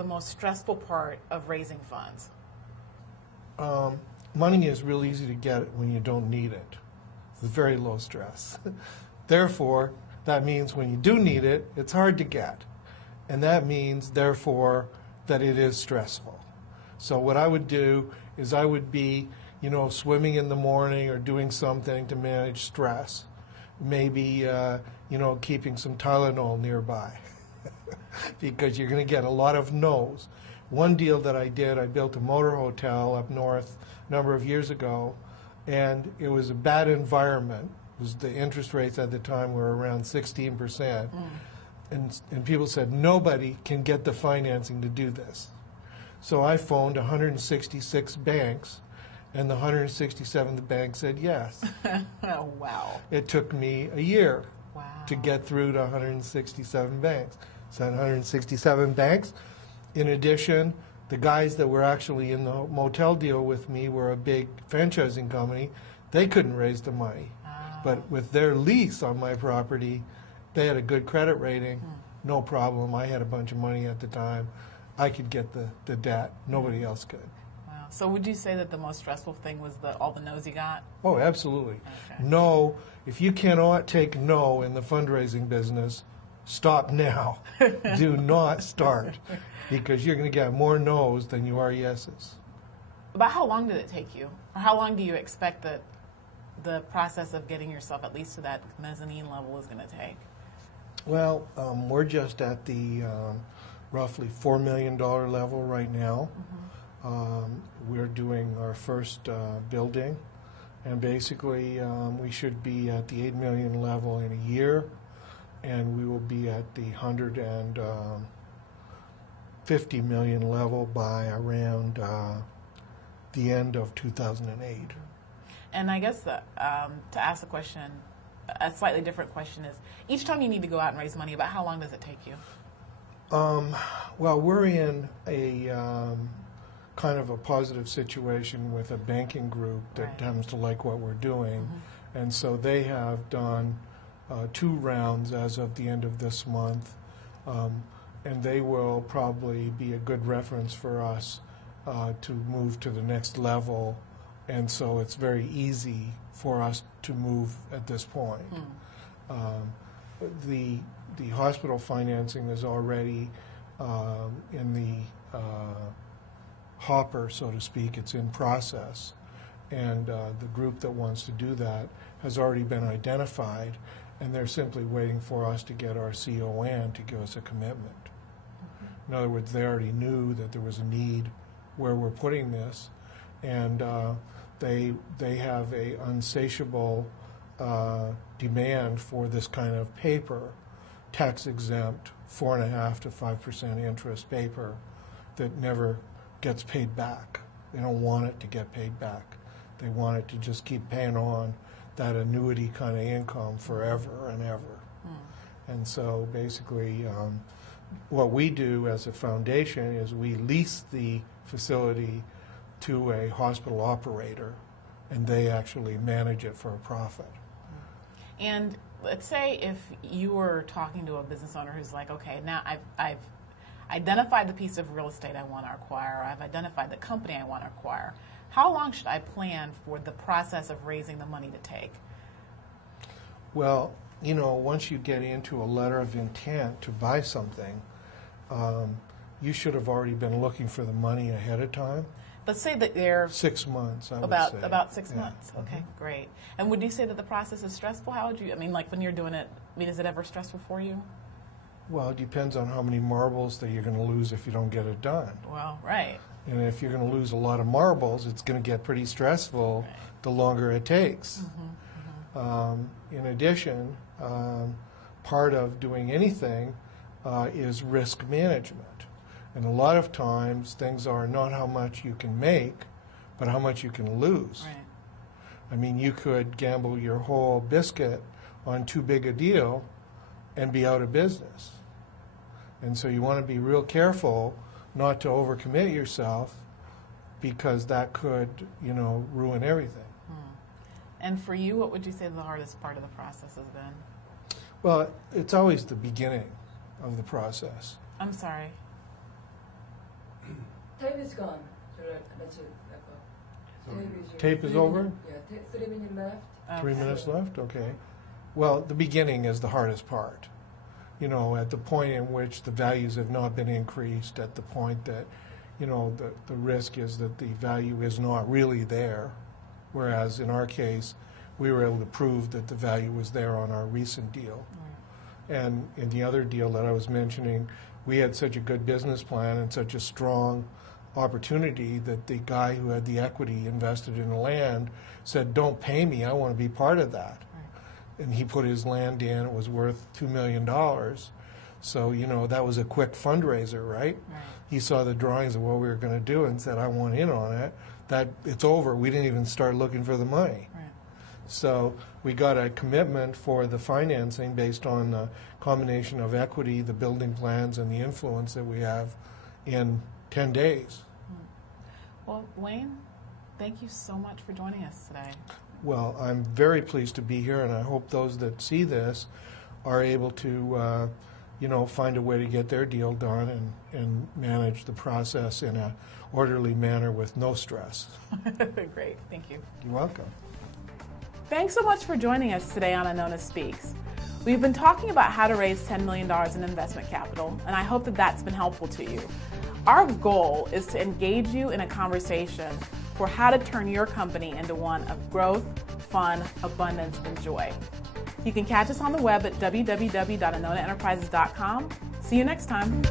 the most stressful part of raising funds? Money is real easy to get when you don't need it. It's very low stress. Therefore, that means when you do need it, it's hard to get. And that means, therefore, that it is stressful. So what I would do is I would be, swimming in the morning or doing something to manage stress. Maybe, keeping some Tylenol nearby because you're going to get a lot of no's. One deal that I did, I built a motor hotel up north a number of years ago, and it was a bad environment. The interest rates at the time were around 16%. And people said, nobody can get the financing to do this. So I phoned 166 banks, and the 167th bank said yes. Oh, wow. It took me a year Wow. to get through to 167 banks. So 167 banks. In addition, the guys that were actually in the motel deal with me were a big franchising company. They couldn't raise the money. But with their lease on my property, they had a good credit rating. No problem. I had a bunch of money at the time. I could get the debt. Nobody else could. Wow. So would you say that the most stressful thing was all the no's you got? Oh, absolutely. Okay. No, if you cannot take no in the fundraising business, stop now. Do not start, because you're going to get more no's than you are yeses. About how long did it take you? Or how long do you expect that the process of getting yourself at least to that mezzanine level is going to take? Well, we're just at the roughly $4 million level right now. We're doing our first building, and basically we should be at the $8 million level in a year, and we will be at the $150 million level by around the end of 2008. And I guess to ask the question, a slightly different question is, each time you need to go out and raise money, about how long does it take you? Well, we're in a kind of a positive situation with a banking group that happens to like what we're doing. And so they have done 2 rounds as of the end of this month. And they will probably be a good reference for us to move to the next level. And so it's very easy for us to move at this point. The hospital financing is already in the hopper, so to speak. It's in process. And the group that wants to do that has already been identified, and they're simply waiting for us to get our CON to give us a commitment. In other words, they already knew that there was a need where we're putting this, and they have a unsatiable demand for this kind of paper, tax-exempt, 4.5% to 5% interest paper that never gets paid back. They don't want it to get paid back. They want it to just keep paying on that annuity kind of income forever and ever. And so basically what we do as a foundation is we lease the facility to a hospital operator, and they actually manage it for a profit. And let's say if you were talking to a business owner who's like, okay, now I've identified the piece of real estate I want to acquire, or I've identified the company I want to acquire. How long should I plan for the process of raising the money to take? Well, once you get into a letter of intent to buy something, you should have already been looking for the money ahead of time. Let's say that they're 6 months, I would say. About 6 months. Okay, great. And would you say that the process is stressful? How would you, like when you're doing it, is it ever stressful for you? Well, it depends on how many marbles that you're going to lose if you don't get it done. Well, right. And if you're going to lose a lot of marbles, it's going to get pretty stressful the longer it takes. In addition, part of doing anything is risk management. And a lot of times things are not how much you can make, but how much you can lose. Right. I mean, you could gamble your whole biscuit on too big a deal and be out of business. And so you want to be real careful not to overcommit yourself, because that could, ruin everything. And for you, what would you say the hardest part of the process has been? Well, it's always the beginning of the process. I'm sorry. Tape is gone. Tape is over? Yeah, 3 minutes left. 3 minutes left? Okay. Well, the beginning is the hardest part. You know, at the point in which the values have not been increased, at the point that, you know, the risk is that the value is not really there. Whereas in our case, we were able to prove that the value was there on our recent deal. And in the other deal that I was mentioning, we had such a good business plan and such a strong opportunity that the guy who had the equity invested in the land said, don't pay me, I want to be part of that. And he put his land in, it was worth $2 million. So, you know, that was a quick fundraiser, right? He saw the drawings of what we were going to do and said, I want in on it. That it's over. We didn't even start looking for the money. So we got a commitment for the financing based on the combination of equity, the building plans, and the influence that we have in 10 days. Well, Wayne, thank you so much for joining us today. Well, I'm very pleased to be here, and I hope those that see this are able to, you know, find a way to get their deal done and manage the process in an orderly manner with no stress. Great, thank you. You're welcome. Thanks so much for joining us today on Anona Speaks. We've been talking about how to raise $10 million in investment capital, and I hope that that's been helpful to you. Our goal is to engage you in a conversation for how to turn your company into one of growth, fun, abundance, and joy. You can catch us on the web at www.anonaenterprises.com. See you next time.